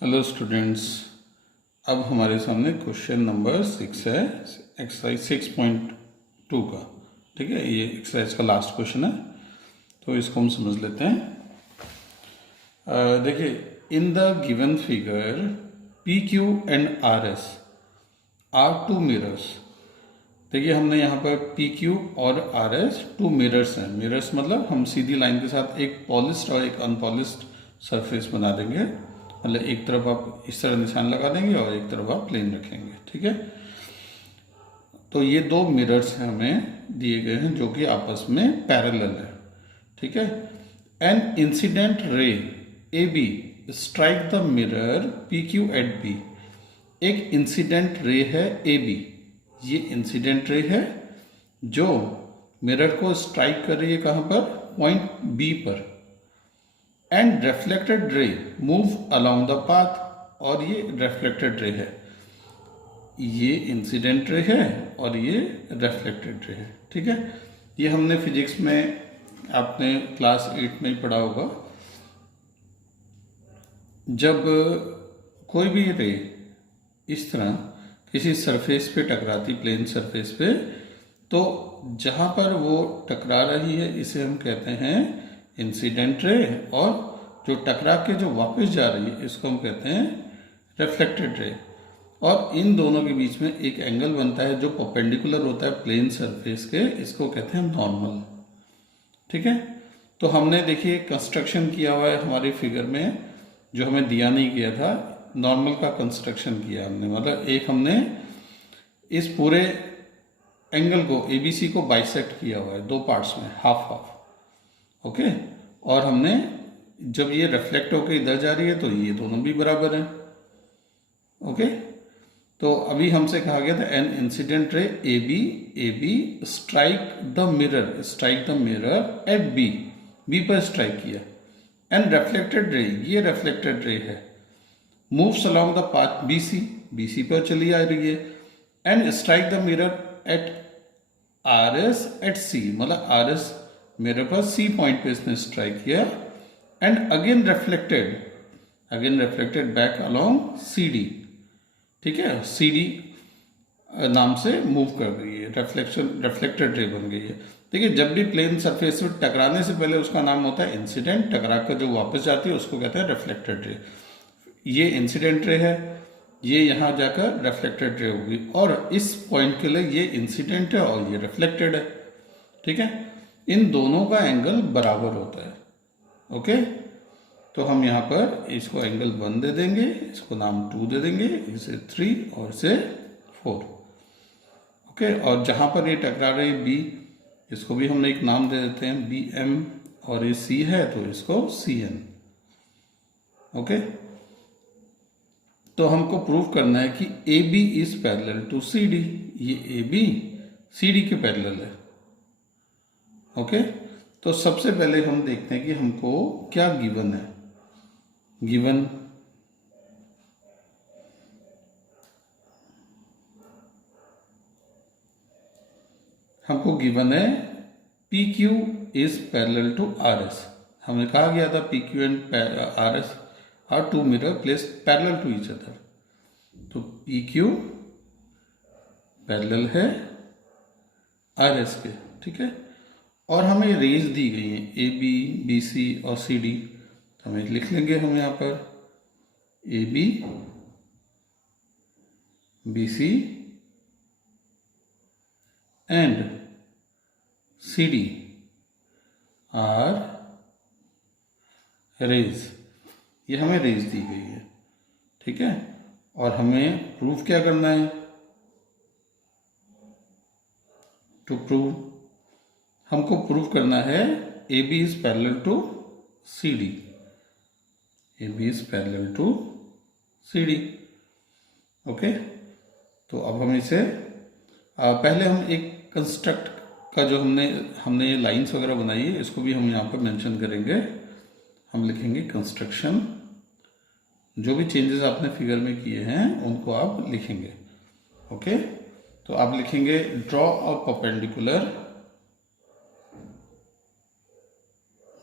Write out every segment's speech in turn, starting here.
Hello students. अब हमारे सामने क्वेश्चन नंबर 6 है, एक्सरसाइज 6.2 का। ठीक है, ये एक्सरसाइज का लास्ट क्वेश्चन है, तो इसको हम समझ लेते हैं। देखिए, in the given figure P Q and R S are two mirrors. देखिए, हमने यहाँ पर पी क्यू और आर एस टू मिरर्स हैं। मिरर्स मतलब हम सीधी लाइन के साथ एक पॉलिश्ड और एक अनपॉलिश्ड सरफेस बना देंगे। मतलब एक तरफ आप इस तरह निशान लगा देंगे और एक तरफ आप प्लेन रखेंगे। ठीक है, तो ये दो मिरर्स हैं हमें दिए गए हैं जो कि आपस में पैरेलल है। ठीक है, an incident ray A B strike the mirror P Q at B. एक इंसिडेंट रे है ए बी, ये इंसिडेंट रे है जो मिरर को स्ट्राइक कर रही है कहाँ पर, पॉइंट बी पर। एंड रिफ्लेक्टेड रे मूव अलोंग द पाथ, और ये रिफ्लेक्टेड रे है। ये इंसिडेंट रे है और ये रिफ्लेक्टेड रे है। ठीक है, ये हमने फिजिक्स में आपने क्लास 8 में ही पढ़ा होगा। जब कोई भी रे इस तरह किसी सरफेस पे टकराती, प्लेन सरफेस पे, तो जहाँ पर वो टकरा रही है इसे हम कहते हैं इंसिडेंट रे, और जो टकरा के जो वापस जा रही है इसको हम कहते हैं रिफ्लेक्टेड रे। और इन दोनों के बीच में एक एंगल बनता है जो परपेंडिकुलर होता है प्लेन सरफेस के, इसको कहते हैं नॉर्मल। ठीक है, तो हमने देखिए कंस्ट्रक्शन किया हुआ है हमारी फिगर में, जो हमें दिया नहीं गया था। नॉर्मल का कंस्ट्रक्शन किया हमने, मतलब एक हमने इस पूरे एंगल को एबीसी को बाइसेक्ट किया हुआ है दो पार्ट्स में, हाफ हाफ। ओके, और हमने जब ये रिफ्लेक्ट होकर इधर जा रही है तो ये दोनों भी बराबर हैं। ओके, तो अभी हमसे कहा गया था an incident ray A B strike the mirror at B पर स्ट्राइक किया। एंड रिफ्लेक्टेड रे, ये रिफ्लेक्टेड रे है, moves along the path B C पर चली आ रही है। And strike the mirror at R S at C, मतलब आर एस मिरर पर सी पॉइंट पे इसने स्ट्राइक किया। And again reflected back along C D. ठीक है, सी डी नाम से मूव कर रही है, रिफ्लेक्टेड रे बन गई है। देखिए, जब भी प्लेन सरफेस में टकराने से पहले उसका नाम होता है इंसिडेंट, टकरा कर जो वापस जाती है उसको कहते हैं रिफ्लेक्टेड रे। ये इंसिडेंट रे है, ये यहाँ जाकर रिफ्लेक्टेड रे होगी, और इस पॉइंट के लिए ये इंसिडेंट है और ये रिफ्लेक्टेड है। ठीक है, इन दोनों का एंगल बराबर होता है। ओके, तो हम यहाँ पर इसको एंगल 1 दे देंगे, इसको नाम 2 दे देंगे, इसे 3 और इसे 4। ओके, और जहाँ पर ये टकरा रही है बी, इसको भी हमने एक नाम दे देते हैं बी एम, और ये सी है तो इसको सी एन। ओके, तो हमको प्रूव करना है कि A B is parallel to C D. ये ए बी सी डी के पैरेलल है। ओके, तो सबसे पहले हम देखते हैं कि हमको क्या गिवन है। गिवन हमको गिवन है P Q is parallel to R S. हमने कहा गया था P Q and R S are two mirror placed parallel to each other. तो पी क्यू पैरेलल है आर एस के। ठीक है, और हमें रेज दी गई है ए बी बी सी और सी डी, तो हमें लिख लेंगे हम यहाँ पर A B B C and C D are rays. ये हमें रेज दी गई है। ठीक है, और हमें प्रूफ क्या करना है। टू प्रूव हमको प्रूफ करना है A B is parallel to C D. A B is parallel to C D. Okay, तो अब हम इसे पहले हम एक कंस्ट्रक्ट का जो हमने ये लाइंस वगैरह बनाई है इसको भी हम यहाँ पर मेंशन करेंगे। हम लिखेंगे कंस्ट्रक्शन, जो भी चेंजेस आपने फिगर में किए हैं उनको आप लिखेंगे। ओके, तो आप लिखेंगे draw a perpendicular,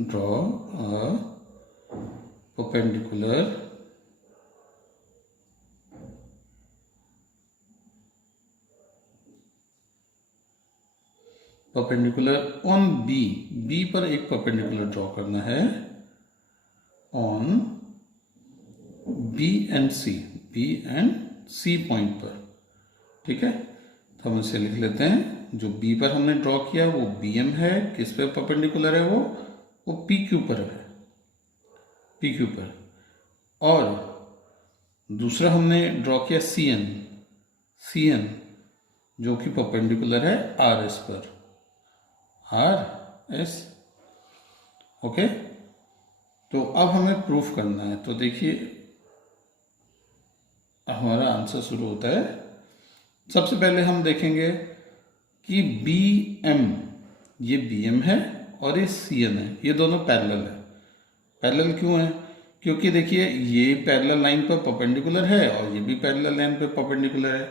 draw a perpendicular perpendicular on B, B पर एक परपेंडिकुलर ड्रॉ करना है on B and C point पर। ठीक है, तो हम इसे लिख लेते हैं। जो बी पर हमने ड्रॉ किया वो बी एम है, किस पे परपेंडिकुलर है वो पी क्यू पर है, पी क्यू पर। और दूसरा हमने ड्रॉ किया सी एन जो कि परपेंडिकुलर है आर एस पर, आर एस। ओके, तो अब हमें प्रूफ करना है। तो देखिए हमारा आंसर शुरू होता है। सबसे पहले हम देखेंगे कि बी एम, ये बी एम है और ये सी एन है, ये दोनों पैरेलल है। पैरेलल क्यों है? क्योंकि देखिए ये पैरेलल लाइन पर परपेंडिकुलर है और ये भी पैरेलल लाइन पर परपेंडिकुलर है।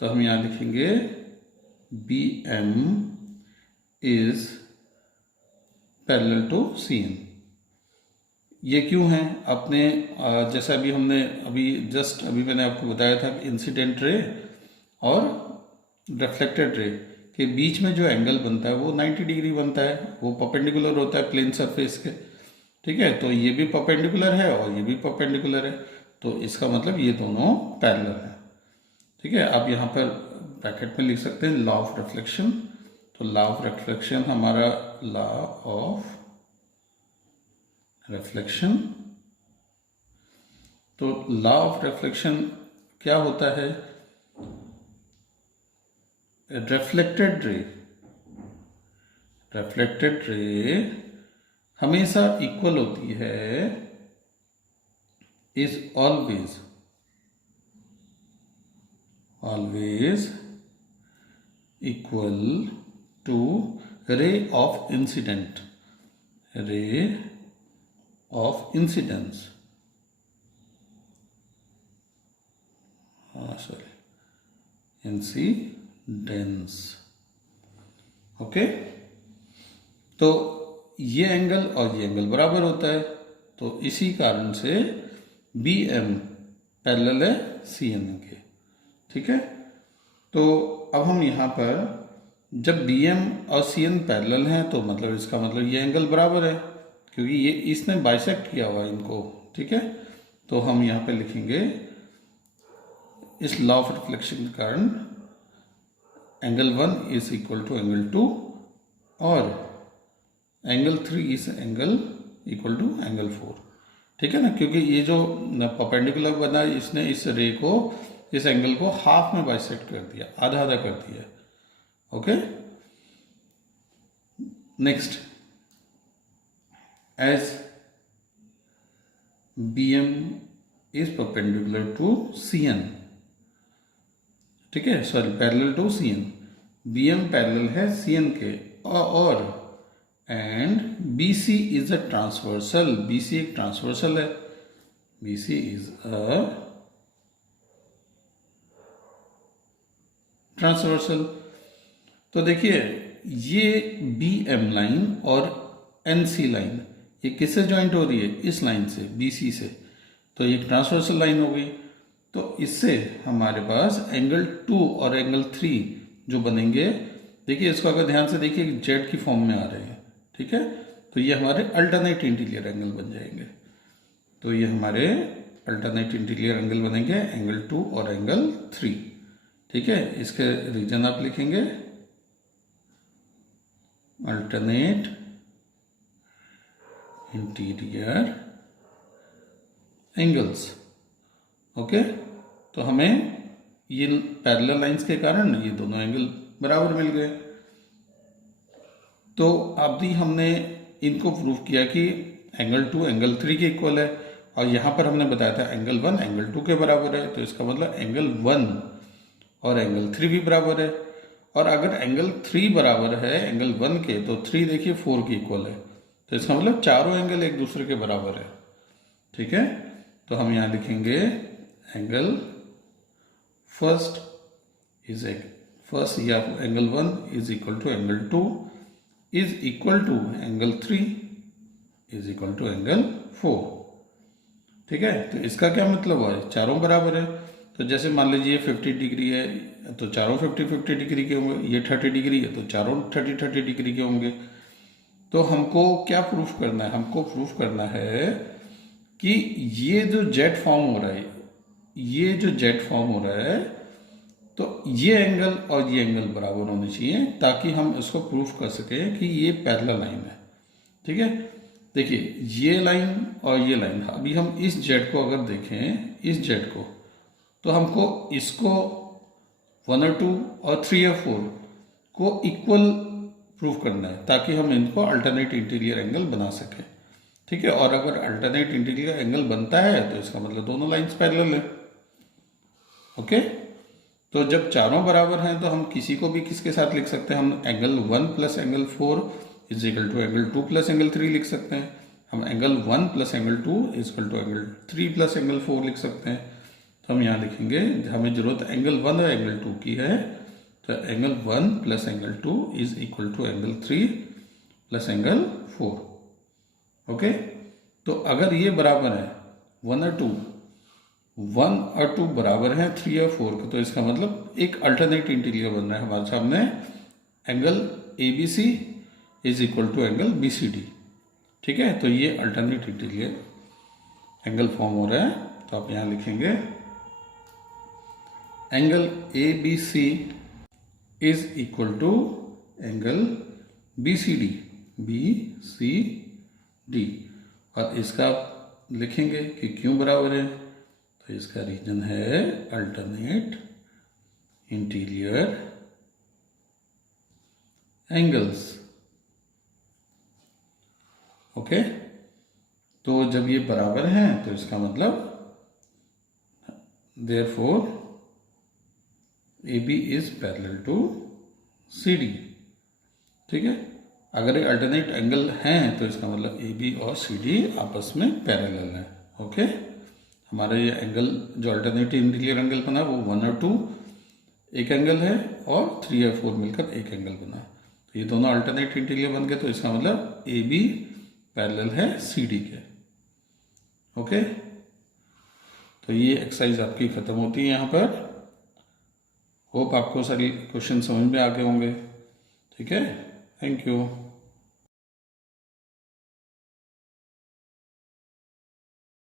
तो हम यहाँ लिखेंगे B M is parallel to C N. ये क्यों है? अपने जैसा अभी हमने अभी मैंने आपको बताया था कि इंसिडेंट रे और रिफ्लेक्टेड रे के बीच में जो एंगल बनता है वो 90 डिग्री बनता है, वो परपेंडिकुलर होता है प्लेन सरफेस के। ठीक है, तो ये भी परपेंडिकुलर है और ये भी परपेंडिकुलर है, तो इसका मतलब ये दोनों पैरेलल है। ठीक है, आप यहाँ पर ब्रैकेट में लिख सकते हैं लॉ ऑफ रिफ्लेक्शन। तो लॉ ऑफ रिफ्लेक्शन हमारा लॉ ऑफ रिफ्लेक्शन, तो लॉ ऑफ रिफ्लेक्शन क्या होता है? रिफ्लेक्टेड रे हमेशा इक्वल होती है, is always equal to ray of incidence, incidence. Okay, तो ये एंगल और ये एंगल बराबर होता है, तो इसी कारण से बी एम पैरेलल है सी एन के। ठीक है, तो अब हम यहाँ पर जब बी एम और सी एन पैरेलल हैं तो मतलब इसका मतलब ये एंगल बराबर है, क्योंकि ये इसने बाइसेक्ट किया हुआ इनको। ठीक है, तो हम यहाँ पे लिखेंगे इस लॉ ऑफ रिफ्लेक्शन के कारण angle 1 is equal to angle 2 और angle 3 is angle equal to angle 4। ठीक है ना, क्योंकि ये जो परपेंडिकुलर बना इसने इस रे को, इस एंगल को हाफ में बाइसेक्ट कर दिया, आधा आधा कर दिया। Okay, next, as B M is perpendicular to C N. ठीक है, sorry parallel to C N, B M parallel है सी एन के और and B C is a transversal, B C एक ट्रांसवर्सल है, B C is a transversal. तो देखिए ये बी एम लाइन और एन सी लाइन ये किससे ज्वाइंट हो रही है? इस लाइन से, बी सी से, तो ये ट्रांसवर्सल लाइन हो गई। तो इससे हमारे पास एंगल 2 और एंगल 3 जो बनेंगे, देखिए इसको अगर ध्यान से देखिए जेड की फॉर्म में आ रहे हैं। ठीक है, तो ये हमारे अल्टरनेट इंटीरियर एंगल बन जाएंगे। तो ये हमारे अल्टरनेट इंटीरियर एंगल बनेंगे, एंगल 2 और एंगल 3। ठीक है, इसके रीजन आप लिखेंगे अल्टरनेट इंटीरियर एंगल्स। ओके, तो हमें ये पैरेलल लाइंस के कारण ये दोनों एंगल बराबर मिल गए। तो अभी हमने इनको प्रूफ किया कि एंगल 2 एंगल 3 के इक्वल है, और यहाँ पर हमने बताया था एंगल 1 एंगल 2 के बराबर है। तो इसका मतलब एंगल 1 और एंगल 3 भी बराबर है। और अगर एंगल 3 बराबर है एंगल 1 के, तो 3 देखिए 4 के इक्वल है। तो इसका मतलब चारों एंगल एक दूसरे के बराबर है। ठीक है, तो हम यहाँ लिखेंगे एंगल फर्स्ट या angle 1 is equal to angle 2 is equal to angle 3 is equal to angle 4। ठीक है, तो इसका क्या मतलब है? चारों बराबर है। तो जैसे मान लीजिए 50 डिग्री है तो चारों 50 डिग्री के होंगे, ये 30 डिग्री है तो चारों 30 डिग्री के होंगे। तो हमको क्या प्रूफ करना है, हमको प्रूफ करना है कि ये जो जेट फॉर्म हो रहा है, ये जो जेट फॉर्म हो रहा है, तो ये एंगल और ये एंगल बराबर होने चाहिए ताकि हम इसको प्रूफ कर सकें कि ये पैरेलल लाइन है। ठीक है, देखिए ये लाइन और ये लाइन, अभी हम इस जेट को अगर देखें, इस जेट को, तो हमको इसको 1 और 2 और 3 और 4 को इक्वल प्रूफ करना है ताकि हम इनको अल्टरनेट इंटीरियर एंगल बना सकें। ठीक है, और अगर अल्टरनेट इंटीरियर एंगल बनता है तो इसका मतलब दोनों लाइंस पैरेलल है। ओके, तो जब चारों बराबर हैं तो हम किसी को भी किसके साथ लिख सकते हैं, हम angle 1 plus angle 4 is equal to angle 2 plus angle 3 लिख सकते हैं। हम angle 1 plus angle 2 is equal to angle 3 plus angle 4 लिख सकते हैं। तो हम यहाँ लिखेंगे, हमें जरूरत एंगल 1 और एंगल 2 की है, तो angle 1 plus angle 2 is equal to angle 3 plus angle 4। Okay, तो अगर ये बराबर है 1 और 2, 1 और 2 बराबर हैं 3 और 4 के, तो इसका मतलब एक अल्टरनेट इंटीरियर बन रहा है हमारे सामने, angle ABC is equal to angle BCD। ठीक है, तो ये अल्टरनेट इंटीरियर एंगल फॉर्म हो रहा है। तो आप यहाँ लिखेंगे angle ABC is equal to angle BCD, और इसका लिखेंगे कि क्यों बराबर है, तो इसका रीजन है अल्टरनेट इंटीरियर एंगल्स। ओके, तो जब ये बराबर हैं तो इसका मतलब therefore AB is parallel to CD। ठीक है, अगर ये अल्टरनेट एंगल हैं तो इसका मतलब AB और CD आपस में पैरेलल है। ओके, हमारा ये एंगल जो अल्टरनेट इंटीरियर एंगल बना वो 1 और 2 एक एंगल है, और 3 और 4 मिलकर एक एंगल बना, तो ये दोनों अल्टरनेट इंटीरियर बन गए, तो इसका मतलब AB पैरेलल है CD के। ओके, तो ये एक्सरसाइज आपकी खत्म होती है यहाँ पर। होप आपको सारी क्वेश्चन समझ में आ गए होंगे। ठीक है, थैंक यू।